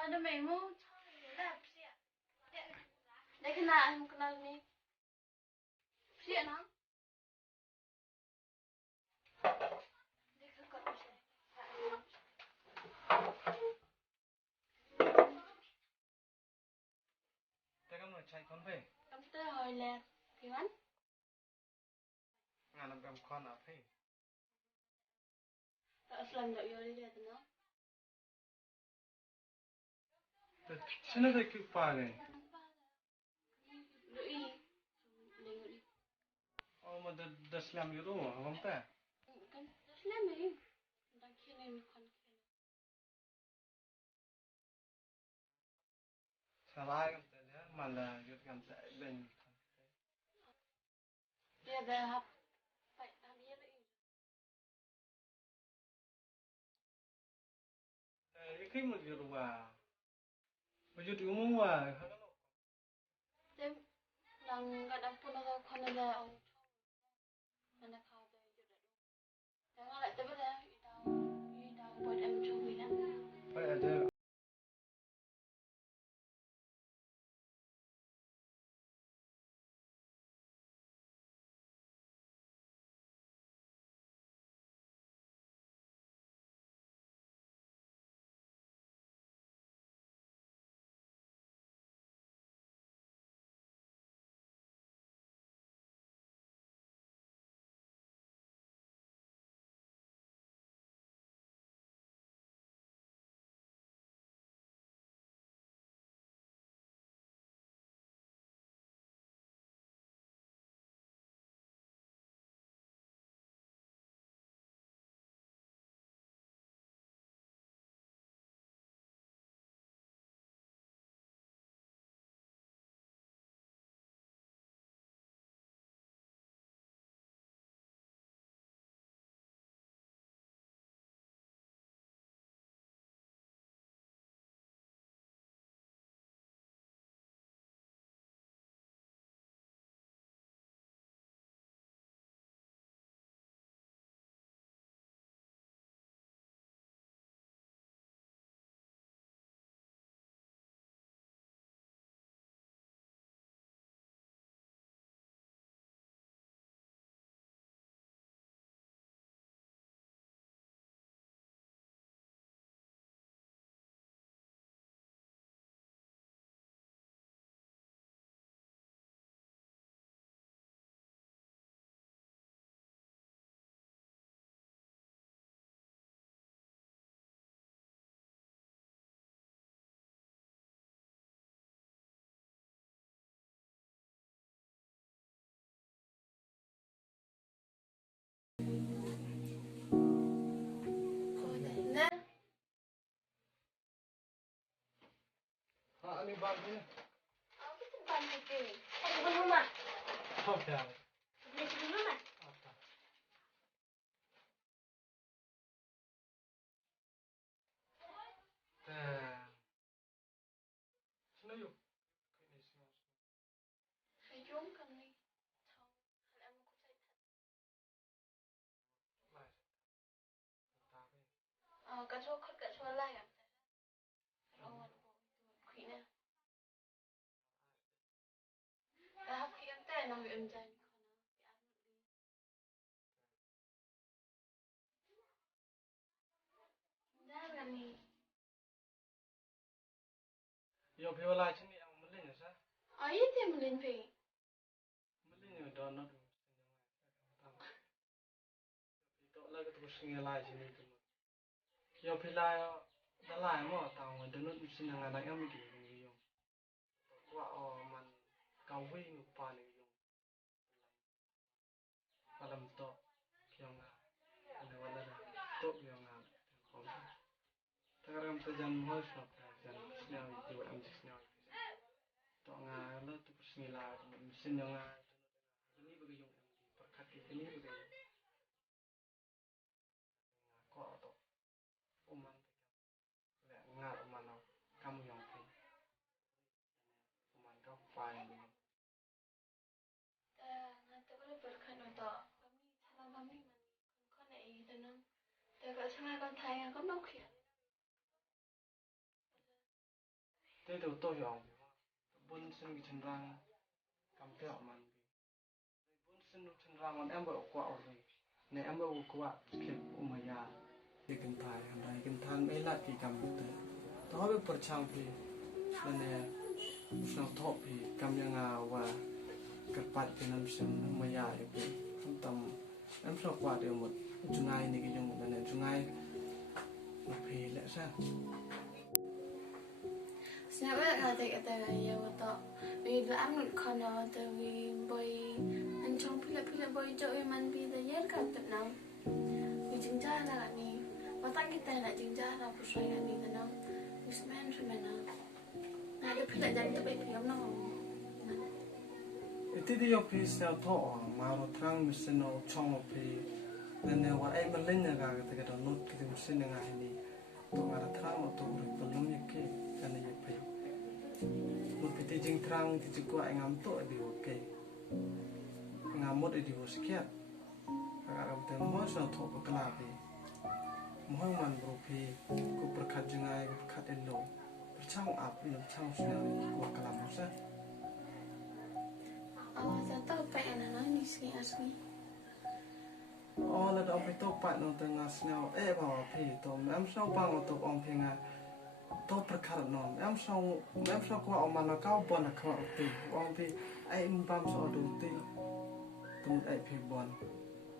Ada memo, dia kena ni, siapa nak? Dia kekot macam. Teka mo chai khon phe. Computer hồi lẹ, gimana? Nganam kam khon a phe. Tak selam tak yori dia tu no. Sino de ku pa ge. Lui, lui. Oh ma da slam yu ro hom ta. Kan selam ni. Tak kini mi khon kini. Salah kam ta ya manda yut kam ta ben. Dia dah hap. Baik, dia lui. Khi mà yut wa. Mà yut yu mo wa. Dia nang kadang pun ada khon ada orang. Mana kau dah yut dah. Jangan nak terbelah. Idau buat MCE lah. Phải ada. Ani bag ni. Apa tu banyak ke? Sebelum rumah. Oh ya. Sebelum rumah. Sino yu? Saya jom kami. Tahu hal aku saya tak. Kat so kat so lah ya. Orang kine. Dah hak yang tak nak em jangan. Dah kami. Yo phe wala chini ang mulin ya sa. Ayat dia melin pe. Mulin yo do not. Ito la ka to singa la chini tu. Yo phe la da la mo ta wa do not sin nga da yam ki. qua man cao vi nụ pa này dùng và làm to kiong à này wala da to kiong à không ta karam ta jan hoi shop jan snail itu am snail to nga lo tu persnila mesin yang nga ini bagi yung perkat ini bagi ko to uman le nga uman no kamu yang pi uman ka fai ni nanti boleh berkan untuk kami kon ai tenangแต่ก็ช่างคนไทยก็นอกเขียน thế đầu tôi hiểu buôn sinh cái chân răng cầm kẹo man buôn sinh chân răng còn em bảo quạo rồi này em bảo quạo kẹp umaya thì kinh thai hàng này kinh than ấy là thì cầm được đó bị bật chang thì là nè sao thọ thì cầm yang ngào và cắt bát thì nằm xem umaya thì không tầm em sao quạo được một jngai này cái dùng là nè jngai một thì lẽ sao Sebenarnya kata ya waktu bila anu kana tu boy ancang pila boy jauh man bila ya kata nang jinjah lah ni mata kita nak jinjah lah pusai ni tenang usman semena ada pila jadi tu baik piam nang itu dia pi sel tho maru trang mesin no chong pi dan wa ai malenya ga kata not kita mesin nga ini to ngara trang to belum yake kana ye pi một cái tình trạng thì chỉ có anh ngắm tội điều ok ngắm một điều sekian các orang temu sudah thọ bậc là vì mỗi man berupi ku berkat jngai ku berkat elo bercang ap yang cang sudah ku kalam masa saya tahu pengen anak ni sini asli oh là ông phải tốt bạn ông tengah snel bảo phi to em sao bang untuk ông phi nga to berkat non em sao ku ông mana kau bon nak kau ti ông phi ai bam so du ti tum ai phi bon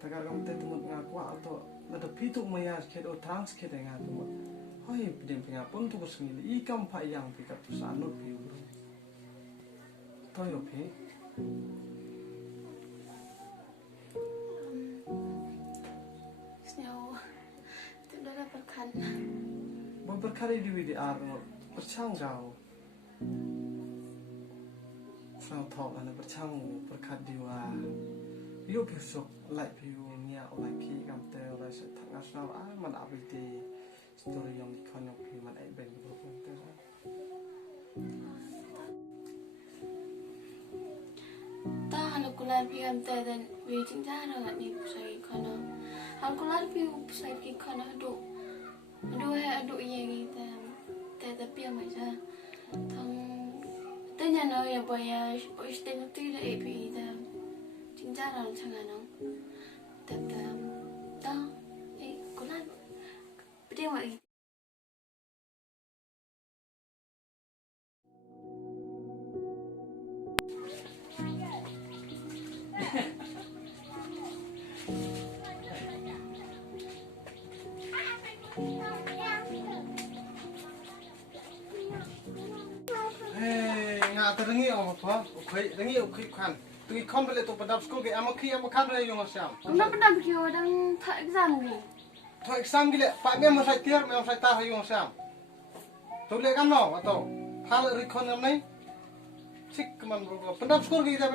tagar kamu tumut ngaku atau ada pitu maya sked o trans sked nga tumut hoi pidem pinga pun tu kusngili ikam pa yang pikat tu sanut pi uru to yo pi snow tu dah dapat kan berkali di ar bercang jauh sang thọ là bercang berkat diwa yo besok lại view nya oleh ki kam te oleh se thang asal man abiti story yang khon yang pi man ai ben ko te ta halo kular pi am te dan wi jinjah ra ni pusai kana hal kular pi pusai ki kana adu ye ni te pi mai sa thang te nya no ya boya Sten tu le pi da jinjah ra changa no ta kular pi mai terengi om apa okey rengi okey kan tu ikon bele tu padap skol ke amaki amakan re yung asam Una pendam kyo dang tha exam ni tho exam gile pa me ma sai tiar me sai ta yung asam tu le kam no atau hal rikon ngam nai sik man bro padap skol ge ja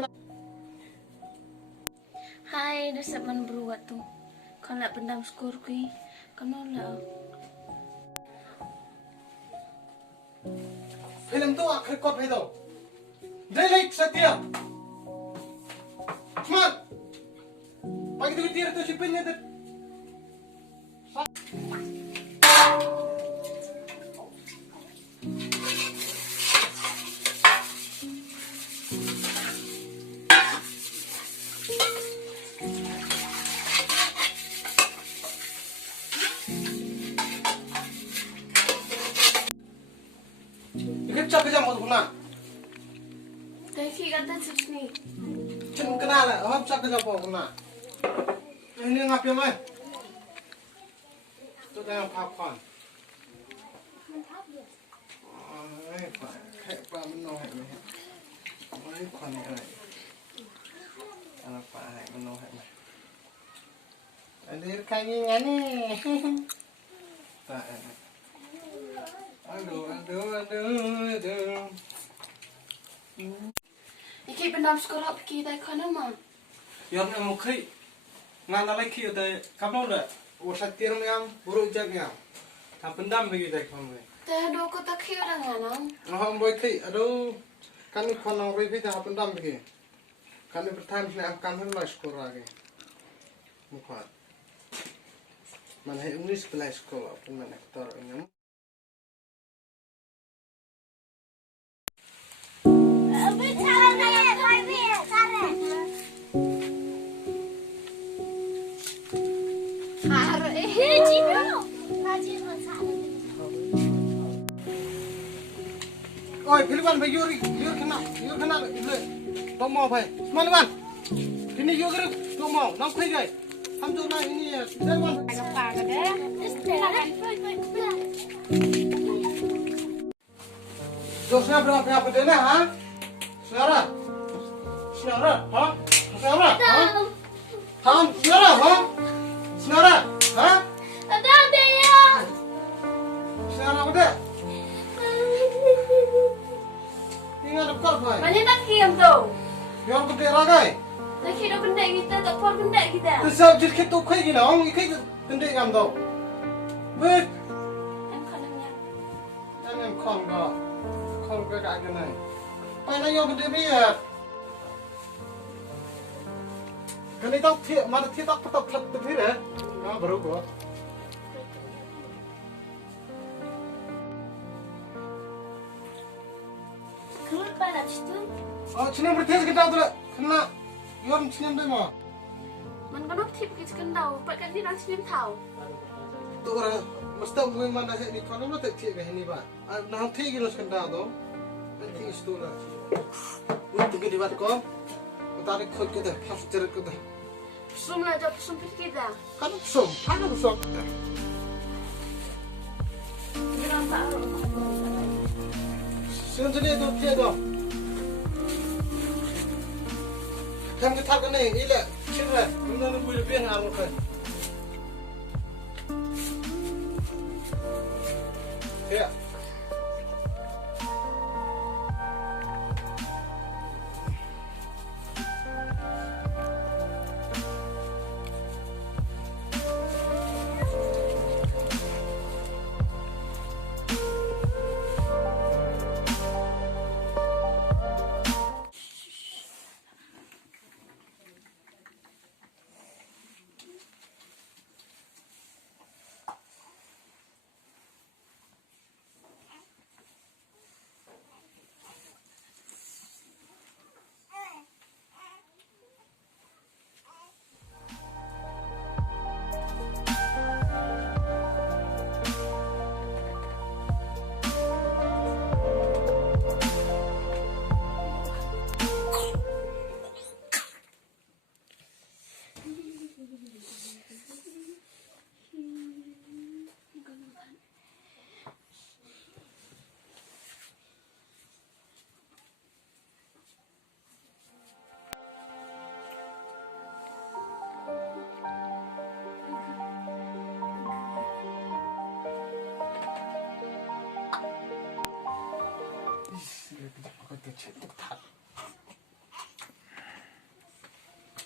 Hai dasar man beruat tu kan la pendam skor kui kan la film tu akhir kot hai do Delay Satya. Smart. Pagi tu tiar tu sipinnya tu. Ikut cak kejam mau guna. Tapi kata sini. Cuma kenal lah, hab sak kejam mau guna. Ini ngapain mai? Tu dah popcorn. Pak, kayak apa menolak ni? con này anh phải hãy mình nói hãy này anh đi cái gì ngắn nè tại aduh Iki benam sekolah pergi dari khon mah. yang mau khi nganอะไรkhi ở đây cắm đâu đấy ủa sạch tiền yang buru jak yang thằng pendam pergi dari khon này Teh do ko tak khiu dah nganong. oh boy khi aduh kan khon orang pergi thằng pendam pergi kan pertama ni akan hendak sekolah lagi mukat mana English kelas sekolah pun mana aktor ini oi Eliban bhai yuri khana le to mo bhai Eliban ini yuri to mo nang khai gai ham jo na ini Eliban apa ke deh? dosnya berapa deh ha Siara ha Siara ha ham Siara ha Siara ha Ada ya. Siara udah ingat dekat bhai Mana nak kiam tu? yang gede ragai Nak kira benda kita tak por benda kita. Sao chỉ khi tôi khui gì nào ông khi cái đấy làm đâu biết Em khon yang. anh em con cái này phải là do cái đấy bây giờ cái này tao thiệt mà thiệt tao tập lập từ phía đấy nó bự quá Keluar pada situ. 지금 우리 대서 kita tuh kena yon 지금 deh mau Man kan tip kita kendau, pat kan dia nak sini tahu. tuh orang mesti gue mana sih di kono lo tak thiệt cái này bạn nào thiệt cái nó kena tuh nanti itu lah gue tinggal di bawah kau tarik kau kita pasir kita Sum lah jawab sum kita. kan sum ada sum Dia nampak. Sini tu dia tu. Kan kita kan ni, ini cina, kita nak buat lebih nak apa? Ya.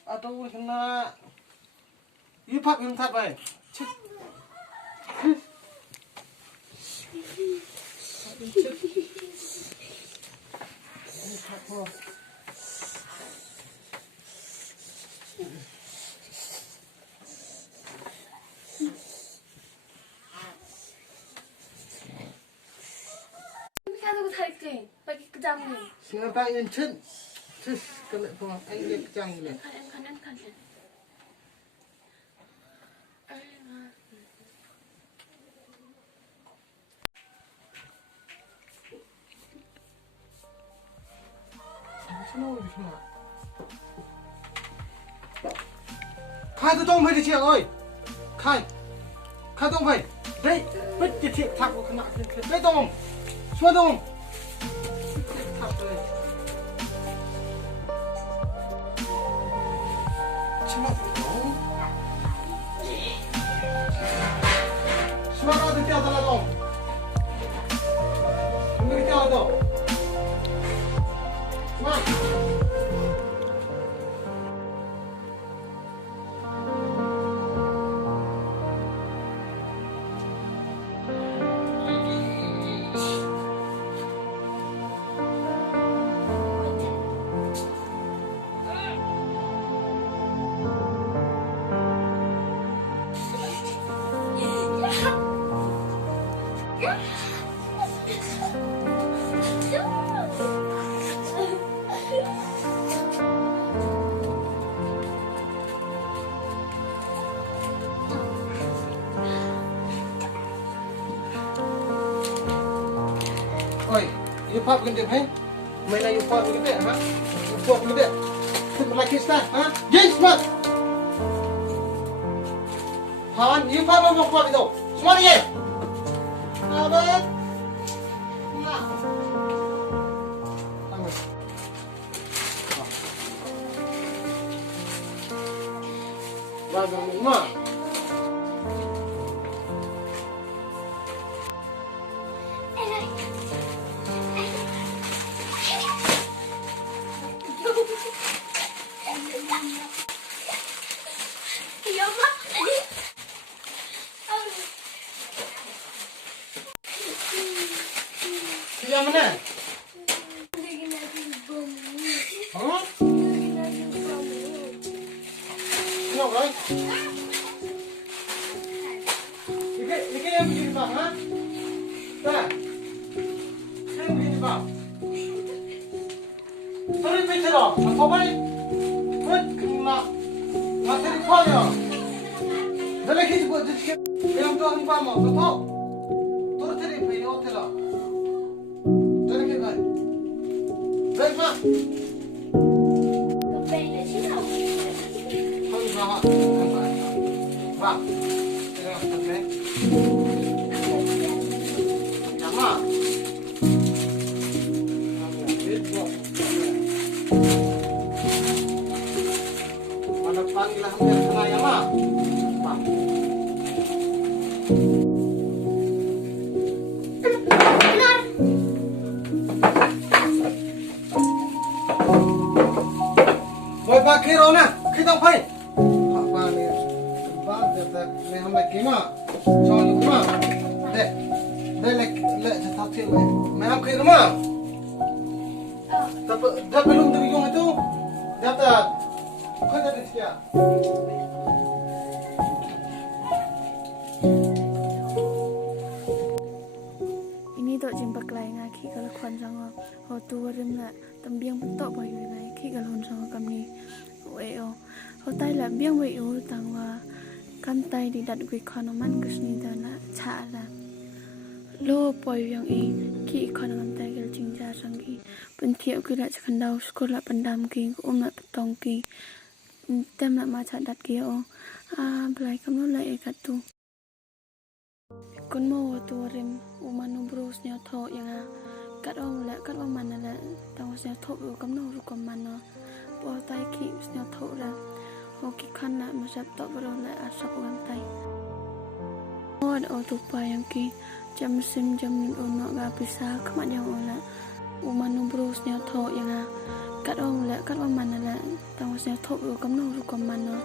Aduh, kena. Ini pak yang tak baik. Cik. Ini pak bos. Kan aku tarik ke, bagi kejam ni. Siapa yang cun? Cus, kena pun. Ini kejang ni. Kan. Khai tôi tông phải thì chị ơi. Khai tông phải. Đây, bích thì thiệt thạc của khăn nạ. Đây tông. Xua tông. Thạc đây. Cuma semangat itu ada Lathong. Ini kita ada. Semangat. Oi, you pop gede hai? Mana you pop gede ha? You pop gede. Kita lagi start ha? Yes, mat. Han, you pop apa pop itu? Semua ni. Abang. Nah. Tangguh. Bagus mah. Yang mana? Hah? Kenapa? Ini yang begini bang, ha? Dah. Yang begini bang. Sorry Peter, apa baik? Buat kena materi kaya. Dah lagi buat jadi yang tu ni bang mau, betul? Turut jadi pilih hotel lah. Baik, Mak. Không sao ạ. Vâng. Ok. Nhắm à. Mana panggil hampir kena ya, Mak. Vâng. Ba kilo na, kita phai. Ba ni, ba jab मैं हम लगे मां, चौन मां, ले जब थक मैं हम खेल मां. Tap belum tu yung itu, jab tak, kau dah diskia. Ini tok jumpa kelai ngaki kalau khon sango, ho tu rim la tambiang tok boy ngai khi kalau hon sango kami, weo, ho tai la biang weo tangwa, kam tai di dat gui khonoman kusni dana cha la, lo boy yang i khi khonam tai gel jingja sangi, pentiu kira sekandau sekolah pendam ki, umat petong ki, tem la maca dat ki o, belai kamu lai ekat tu. Kun mau tu rim umanu bros nya tho yang kat ong mana la tang nya tho u kam no ru kam mana po tai ki nya tho la ho ki khan na ma sap to bro la asap wan tai od o tu pa yang ki jam sim jam min ono ga bisa khamat yang ola umanu bros nya tho yang kat ong mana la tang nya tho u kam no ru kam mana.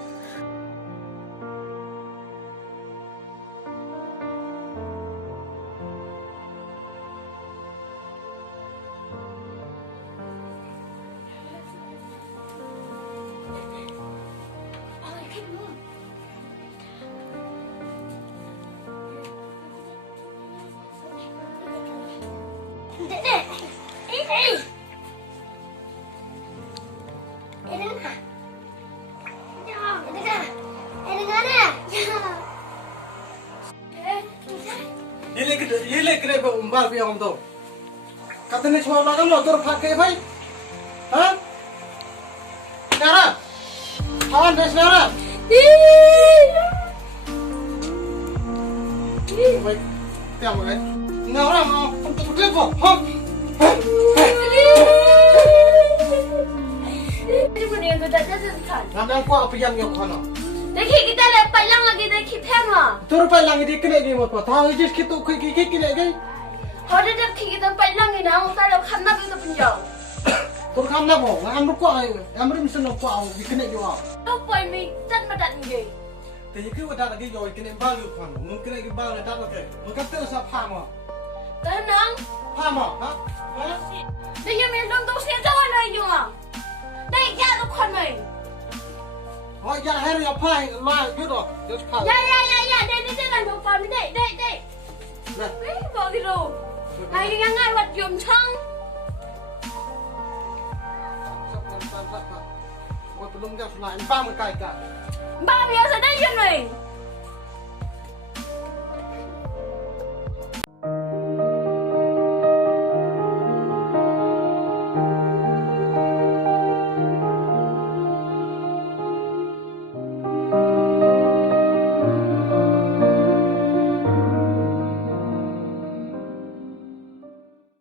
Ye le kre ba umbar bi hom to. Katene chwa la kam lo tor phak ke bhai. Ha? Nara. Hawan des nara. Bhai, tiam bhai. Nara ma to kle bo. Ha. Ini punya kita jadi kan. lang ko apa yang yo khono. Deki kita lepas lang lagi deki pema. Tur pa lang di kene gi mo pa. Tha jis kitu ki kene gi. Hode deki kita lepas lang ni dah kita lepas kena kita penjau. Tur kham na bo, am ru ko am ru msen no ko di kene jo. Tu poi mi tan madat ngi. Te ki wa da gi yo kene ba lu khono. Mun kene gi ba le da ke. Mun ka te sa pha mo. Tenang. Pha mo, ha? Ha? Dia mi dong tu sia jawan lai yo. Dai ya tu khon mai. Ho ya her yo pha la yu do. Just pha. Ya. Dai ni jangan lupa mi dai. Na. Bawa gitu. Hai ngai wat yom chang. Wa belum ga sula ba mo kai ka. Ba biasa dai yun ni.